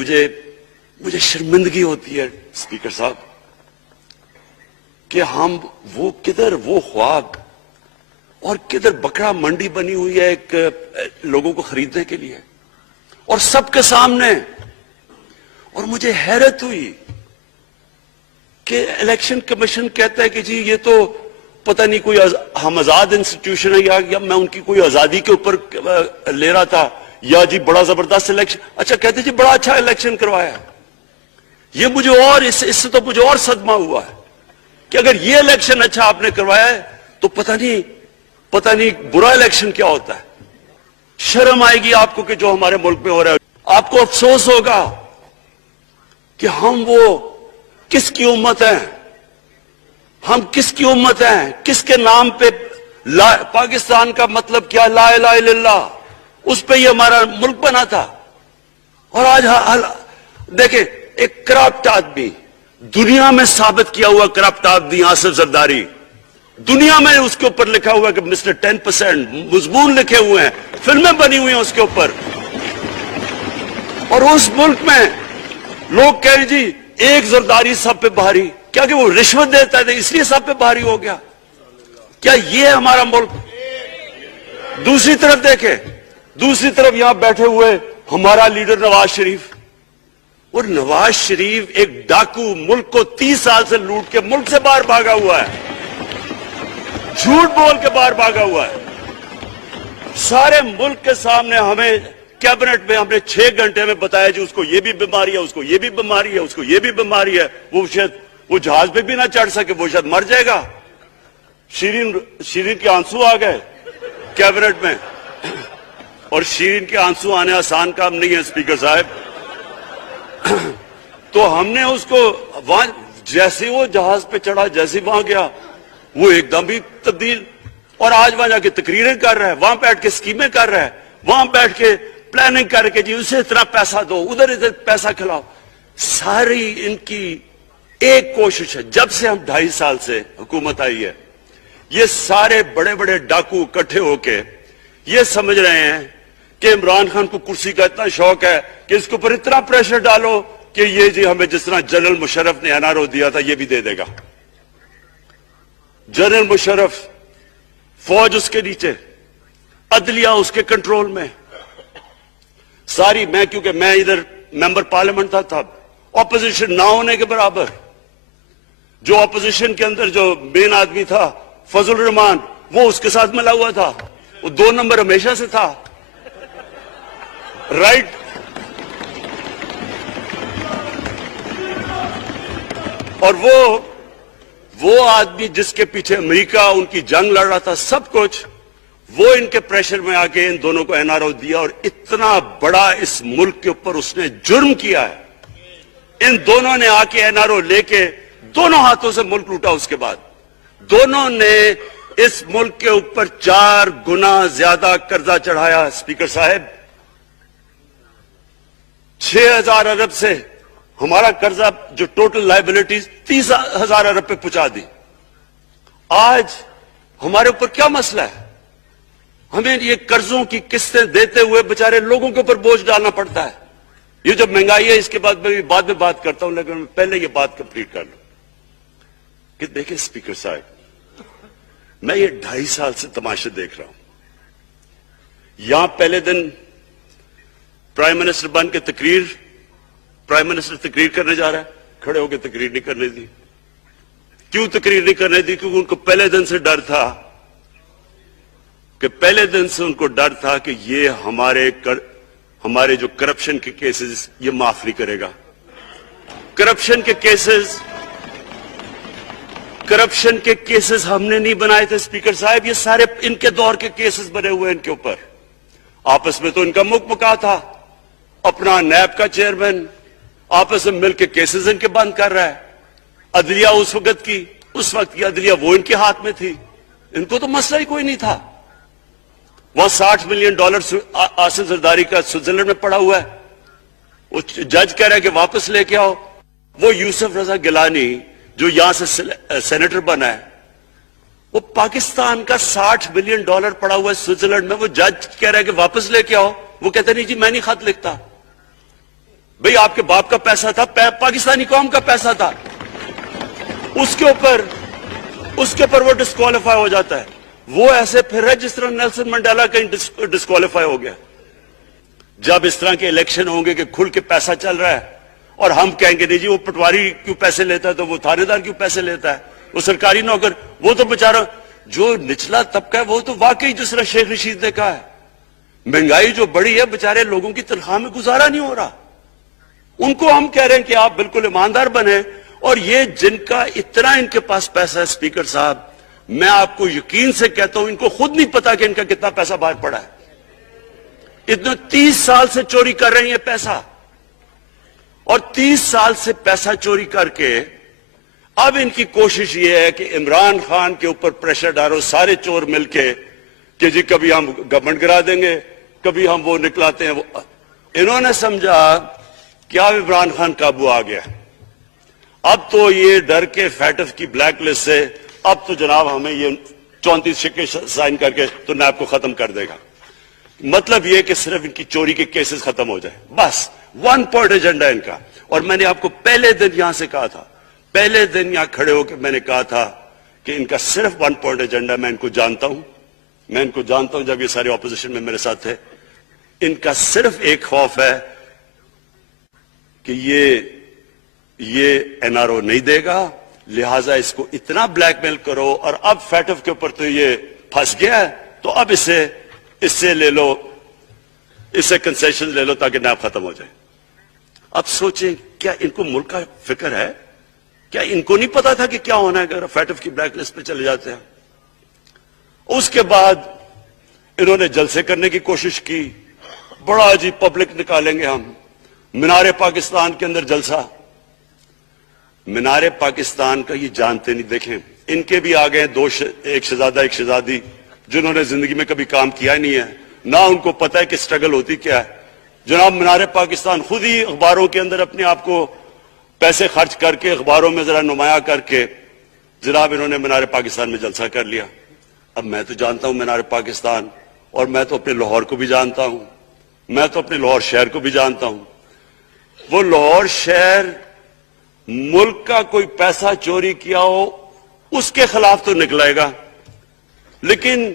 مجھے شرمندگی ہوتی ہے اسپیکر صاحب کہ ہم وہ کدھر وہ خواب اور کدھر بکرا منڈی بنی ہوئی ہے ایک لوگوں کو خریدنے کے لیے اور سب کے سامنے. اور مجھے حیرت ہوئی کہ الیکشن کمیشن کہتا ہے کہ جی یہ تو پتہ نہیں کوئی ہم آزاد انسٹیٹیوشن ہے یا میں ان کی کوئی آزادی کے اوپر لے رہا تھا یا جی بڑا زبردست الیکشن. اچھا کہتے جی بڑا اچھا الیکشن کروایا. یہ مجھے اور اس سے تو مجھے اور صدمہ ہوا ہے کہ اگر یہ الیکشن اچھا آپ نے کروایا ہے تو پتہ نہیں برا الیکشن کیا ہوتا ہے. شرم آئے گی آپ کو کہ جو ہمارے ملک میں ہو رہا ہے. آپ کو افسوس ہوگا کہ ہم وہ کس کی امت ہیں, ہم کس کی امت ہیں, کس کے نام پہ پاکستان کا مطلب کیا لا الہ الا اللہ, اس پہ یہ ہمارا ملک بنا تھا. اور آج دیکھیں ایک کرپٹ آدمی, دنیا میں ثابت کیا ہوا کرپٹ آدمی آصف زرداری, دنیا میں اس کے اوپر لکھا ہوا کہ مسٹر 10%, مضمون لکھے ہوئے ہیں, فلمیں بنی ہوئی ہیں اس کے اوپر. اور اس ملک میں لوگ کہہ رہے جی ایک زرداری سب پہ بھاری, کیا کہ وہ رشوت دیتا ہے اس لیے سب پہ بھاری ہو گیا؟ کیا یہ ہمارا ملک؟ دوسری طرف دیکھیں, دوسری طرف یہاں بیٹھے ہوئے ہمارا لیڈر نواز شریف, اور نواز شریف ایک ڈاکو ملک کو 30 سال سے لوٹ کے ملک سے باہر بھاگا ہوا ہے, جھوٹ بول کے باہر بھاگا ہوا ہے. سارے ملک کے سامنے ہمیں کیبنٹ میں ہم نے 6 گھنٹے میں بتایا جی اس کو یہ بھی بیماری ہے, اس کو یہ بھی بیماری ہے, اس کو یہ بھی بیماری ہے, وہ شاید وہ جہاز پہ بھی نہ چڑھ سکے, وہ شاید مر جائے گا. شیرین کے آنسو آ گئے کیبنٹ میں, اور شیرین کے آنسو آنے آسان کام نہیں ہے اسپیکر صاحب. تو ہم نے اس کو وہاں جیسے وہ جہاز پہ چڑھا, جیسے وہاں گیا وہ ایک دم ہی تبدیل, اور آج وہاں جا کے تقریریں کر رہا ہے, وہاں بیٹھ کے سکیمیں کر رہا ہے, وہاں بیٹھ کے پلاننگ کر کے جی اسے اتنا پیسہ دو, ادھر پیسہ کھلاؤ. ساری ان کی ایک کوشش ہے, جب سے ہم 2.5 سال سے حکومت آئی ہے, یہ سارے بڑے بڑے ڈاکو اکٹھے ہو کے یہ سمجھ رہے ہیں کہ عمران خان کو کرسی کا اتنا شوق ہے کہ اس کے اوپر اتنا پریشر ڈالو کہ یہ جی ہمیں جس طرح جنرل مشرف نے NRO دیا تھا یہ بھی دے دے گا. جنرل مشرف, فوج اس کے نیچے, عدلیہ اس کے کنٹرول میں ساری. میں کیونکہ میں ادھر ممبر پارلیمنٹ تھا اپوزیشن نہ ہونے کے برابر. جو اپوزیشن کے اندر جو مین آدمی تھا فضل الرحمان, وہ اس کے ساتھ ملا ہوا تھا, وہ 2 نمبر ہمیشہ سے تھا, رائٹ. اور وہ آدمی جس کے پیچھے امریکہ ان کی جنگ لڑ رہا تھا, سب کچھ وہ ان کے پریشر میں آ کے ان دونوں کو NRO دیا, اور اتنا بڑا اس ملک کے اوپر اس نے جرم کیا ہے. ان دونوں نے آ کے NRO لے کے دونوں ہاتھوں سے ملک لوٹا. اس کے بعد دونوں نے اس ملک کے اوپر 4 گنا زیادہ قرضہ چڑھایا اسپیکر صاحب. 6,000 ارب سے ہمارا قرضہ جو ٹوٹل لائبلٹیز 30,000 ارب پہ پہنچا دی. آج ہمارے اوپر کیا مسئلہ ہے؟ ہمیں یہ قرضوں کی قسطیں دیتے ہوئے بچارے لوگوں کے اوپر بوجھ ڈالنا پڑتا ہے. یہ جو مہنگائی ہے اس کے بعد میں بعد میں بات کرتا ہوں, لیکن میں پہلے یہ بات کمپلیٹ کر لوں کہ دیکھیں اسپیکر صاحب, میں یہ 2.5 سال سے تماشے دیکھ رہا ہوں. یہاں پہلے دن پرائم منسٹر بن کے پرائم منسٹر تقریر کرنے جا رہا ہے, کھڑے ہو کے تقریر نہیں کرنے دی. کیوں تقریر نہیں کرنے دی؟ کیونکہ ان کو پہلے دن سے ڈر تھا کہ یہ ہمارے جو کرپشن کے کیسز یہ معاف نہیں کرے گا. کرپشن کے کیسز ہم نے نہیں بنائے تھے اسپیکر صاحب, یہ سارے ان کے دور کے کیسز بنے ہوئے ان کے اوپر. آپس میں تو ان کا مکا تھا, اپنا نیب کا چیئرمین آپس میں مل کے کیسز ان کے بند کر رہا ہے. عدلیہ اس وقت کی عدلیہ وہ ان کے ہاتھ میں تھی, ان کو تو مسئلہ ہی کوئی نہیں تھا. وہاں $60 ملین آصف زرداری کا سوئٹزرلینڈ میں پڑا ہوا ہے, وہ جج کہہ رہا ہے کہ واپس لے کے آؤ. وہ یوسف رضا گیلانی جو یہاں سے سینیٹر بنا ہے, وہ پاکستان کا $60 ملین پڑا ہوا ہے سوئٹزرلینڈ میں, وہ جج کہہ رہا ہے کہ واپس لے کے آؤ. وہ کہتے نہیں جی میں نہیں خط لکھتا. بھئی آپ کے باپ کا پیسہ تھا, پاکستانی قوم کا پیسہ تھا, اس کے اوپر وہ ڈسکوالیفائی ہو جاتا ہے. وہ ایسے پھر ہے جس طرح نیلسن منڈیلا کہیں ڈسکوالیفائی ہو گیا. جب اس طرح کے الیکشن ہوں گے کہ کھل کے پیسہ چل رہا ہے اور ہم کہیں گے نہیں جی وہ پٹواری کیوں پیسے لیتا ہے, تو وہ تھانے دار کیوں پیسے لیتا ہے, وہ سرکاری نوکر, وہ تو بیچارہ جو نچلا طبقہ ہے وہ تو واقعی جس طرح شیخ رشید نے کہا ہے, مہنگائی جو بڑی ہے بیچارے لوگوں کی تنخواہ میں گزارا نہیں ہو رہا. ان کو ہم کہہ رہے ہیں کہ آپ بالکل ایماندار بنیں. اور یہ جن کا اتنا ان کے پاس پیسہ ہے اسپیکر صاحب, میں آپ کو یقین سے کہتا ہوں ان کو خود نہیں پتا کہ ان کا کتنا پیسہ باہر پڑا ہے. اتنے 30 سال سے چوری کر رہے ہیں یہ پیسہ, اور 30 سال سے پیسہ چوری کر کے اب ان کی کوشش یہ ہے کہ عمران خان کے اوپر پریشر ڈالو سارے چور مل کے کہ جی کبھی ہم گورنمنٹ گرا دیں گے, کبھی ہم وہ نکلاتے ہیں. انہوں نے سمجھا کہ اب عمران خان قابو آ گیا, اب تو یہ ڈر کے فیٹف کی بلیک لسٹ سے اب تو جناب ہمیں یہ 34 سکے سائن کر کے تو نیب کو ختم کر دے گا. مطلب یہ کہ صرف ان کی چوری کے کیسز ختم ہو جائے, بس 1 پوائنٹ ایجنڈا ان کا. اور میں نے آپ کو پہلے دن یہاں سے کہا تھا, پہلے دن یہاں کھڑے ہو کے میں نے کہا تھا کہ ان کا صرف 1 پوائنٹ ایجنڈا. میں ان کو جانتا ہوں, جب یہ سارے اپوزیشن میں میرے ساتھ تھے. ان کا صرف ایک خوف ہے کہ یہ این آر او نہیں دے گا, لہٰذا اس کو اتنا بلیک میل کرو. اور اب فیٹف کے اوپر تو یہ پھنس گیا ہے, تو اب اس سے لے لو, اس سے کنسیشن لے لو تاکہ نیب ختم ہو جائے. اب سوچیں کیا ان کو ملک کا فکر ہے؟ کیا ان کو نہیں پتا تھا کہ کیا ہونا ہے اگر فیٹف کی بلیک لسٹ پہ چلے جاتے ہیں؟ اس کے بعد انہوں نے جلسے کرنے کی کوشش کی, بڑا جی پبلک نکالیں گے ہم, مینار پاکستان کے اندر جلسہ. مینار پاکستان کا یہ جانتے نہیں. دیکھیں ان کے بھی آگئے ایک شہزادہ ایک شہزادی جنہوں نے زندگی میں کبھی کام کیا نہیں ہے, نہ ان کو پتہ ہے کہ سٹرگل ہوتی کیا ہے. جناب مینار پاکستان خود ہی اخباروں کے اندر اپنے آپ کو پیسے خرچ کر کے اخباروں میں ذرا نمایاں کر کے جناب انہوں نے مینار پاکستان میں جلسہ کر لیا. اب میں تو جانتا ہوں مینار پاکستان, اور میں تو اپنے لاہور کو بھی جانتا ہوں, میں تو اپنے لاہور شہر کو بھی جانتا ہوں. وہ لاہور شہر ملک کا کوئی پیسہ چوری کیا ہو اس کے خلاف تو نکلائے گا, لیکن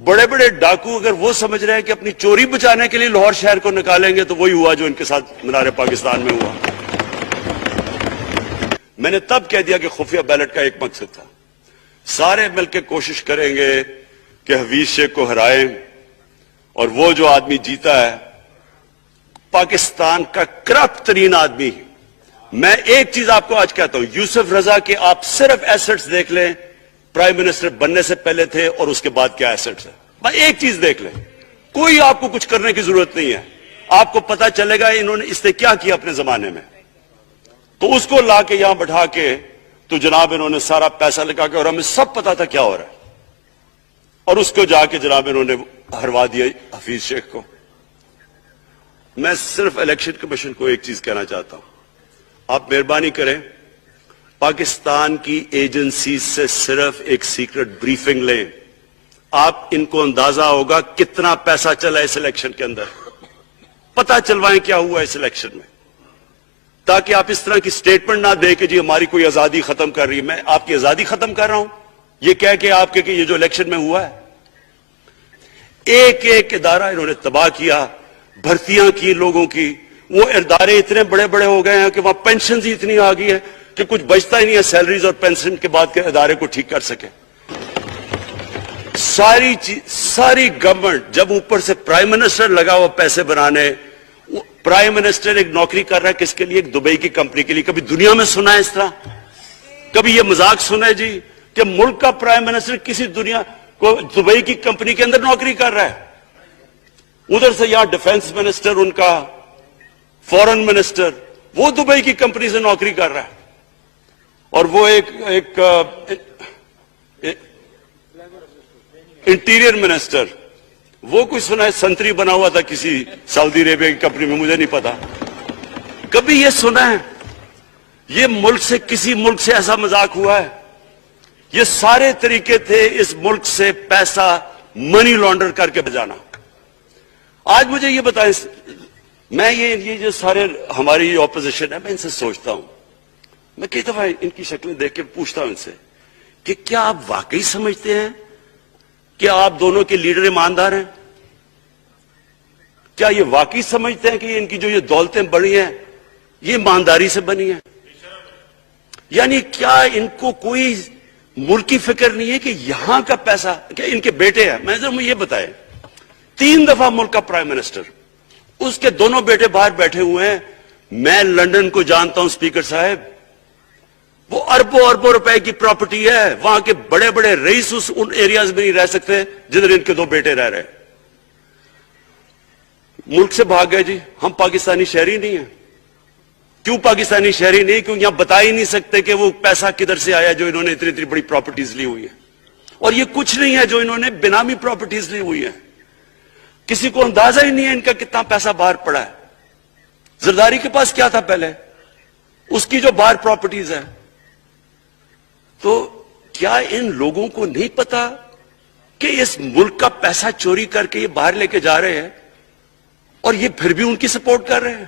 بڑے بڑے ڈاکو اگر وہ سمجھ رہے ہیں کہ اپنی چوری بچانے کے لیے لاہور شہر کو نکالیں گے تو وہی ہوا جو ان کے ساتھ مینار پاکستان میں ہوا. میں نے تب کہہ دیا کہ خفیہ بیلٹ کا ایک مقصد تھا, سارے مل کے کوشش کریں گے کہ حفیظ شیخ کو ہرائیں, اور وہ جو آدمی جیتا ہے پاکستان کا کرپٹ ترین آدمی. میں ایک چیز آپ کو آج کہتا ہوں, یوسف رضا کے آپ صرف ایسٹس دیکھ لیں, پرائم منسٹر بننے سے پہلے تھے اور اس کے بعد کیا ایسٹس ہے, بس ایک چیز دیکھ لیں, کوئی آپ کو کچھ کرنے کی ضرورت نہیں ہے. آپ کو پتا چلے گا انہوں نے اس نے کیا کیا اپنے زمانے میں. تو اس کو لا کے یہاں بٹھا کے تو جناب انہوں نے سارا پیسہ لگا کے, اور ہمیں سب پتا تھا کیا ہو رہا ہے, اور اس کو جا کے جناب انہوں نے ہروا دیا حفیظ شیخ کو. میں صرف الیکشن کمیشن کو ایک چیز کہنا چاہتا ہوں, آپ مہربانی کریں پاکستان کی ایجنسی سے صرف ایک سیکرٹ بریفنگ لیں, آپ ان کو اندازہ ہوگا کتنا پیسہ چلا اس الیکشن کے اندر, پتہ چلوائیں کیا ہوا اس الیکشن میں, تاکہ آپ اس طرح کی سٹیٹمنٹ نہ دیں کہ جی ہماری کوئی آزادی ختم کر رہی ہے. میں آپ کی آزادی ختم کر رہا ہوں یہ کہہ کے آپ کہ یہ جو الیکشن میں ہوا ہے. ایک ایک ادارہ انہوں نے تباہ کیا, بھرتیاں کی لوگوں کی, وہ ادارے اتنے بڑے بڑے ہو گئے ہیں کہ وہاں پینشنز ہی اتنی آ گئی ہے کہ کچھ بچتا ہی نہیں ہے سیلریز اور پینشن کے بعد کے ادارے کو ٹھیک کر سکے. ساری گورنمنٹ جب اوپر سے پرائم منسٹر لگا ہوا پیسے بنانے, پرائم منسٹر ایک نوکری کر رہا ہے کس کے لیے, ایک دبئی کی کمپنی کے لیے. کبھی دنیا میں سنا ہے اس طرح, کبھی یہ مذاق سنا ہے جی کہ ملک کا پرائم منسٹر کسی دنیا کو دبئی کی کمپنی کے اندر نوکری کر رہا ہے. ادھر سے یہاں ڈیفنس منسٹر ان کا, فورن منسٹر, وہ دبئی کی کمپنی سے نوکری کر رہا ہے. اور وہ ایک انٹیریئر منسٹر, وہ کوئی سنا ہے سنتری بنا ہوا تھا کسی سعودی عربیہ کی کمپنی میں, مجھے نہیں پتا. کبھی یہ سنا ہے یہ ملک سے کسی ملک سے ایسا مذاق ہوا ہے؟ یہ سارے طریقے تھے اس ملک سے پیسہ منی لانڈر کر کے بجانا. آج مجھے یہ بتائیں میں یہ جو سارے ہماری اپوزیشن ہے، میں ان سے سوچتا ہوں، میں کئی دفعہ ان کی شکلیں دیکھ کے پوچھتا ہوں ان سے کہ کیا آپ واقعی سمجھتے ہیں کہ آپ دونوں کے لیڈر ایماندار ہیں؟ کیا یہ واقعی سمجھتے ہیں کہ ان کی جو یہ دولتیں بڑی ہیں یہ ایمانداری سے بنی ہیں؟ یعنی کیا ان کو کوئی ملک کی فکر نہیں ہے کہ یہاں کا پیسہ، کیا ان کے بیٹے ہیں؟ میں ذرا یہ بتائیں، 3 دفعہ ملک کا پرائم منسٹر، اس کے دونوں بیٹے باہر بیٹھے ہوئے ہیں. میں لندن کو جانتا ہوں اسپیکر صاحب، وہ اربوں اربوں روپے کی پراپرٹی ہے، وہاں کے بڑے بڑے رئیس ان ایریاز میں نہیں رہ سکتے جدھر ان کے 2 بیٹے رہ رہے. ملک سے بھاگ گئے. جی ہم پاکستانی شہری نہیں ہیں. کیوں پاکستانی شہری نہیں؟ کیوں یہاں بتا ہی نہیں سکتے کہ وہ پیسہ کدھر سے آیا جو انہوں نے اتنی بڑی پراپرٹیز لی ہوئی ہیں. اور یہ کچھ نہیں ہے جو انہوں نے بنامی پراپرٹیز لی ہوئی ہیں. کسی کو اندازہ ہی نہیں ہے ان کا کتنا پیسہ باہر پڑا ہے. زرداری کے پاس کیا تھا پہلے، اس کی جو باہر پراپرٹیز ہے. تو کیا ان لوگوں کو نہیں پتا کہ اس ملک کا پیسہ چوری کر کے یہ باہر لے کے جا رہے ہیں اور یہ پھر بھی ان کی سپورٹ کر رہے ہیں؟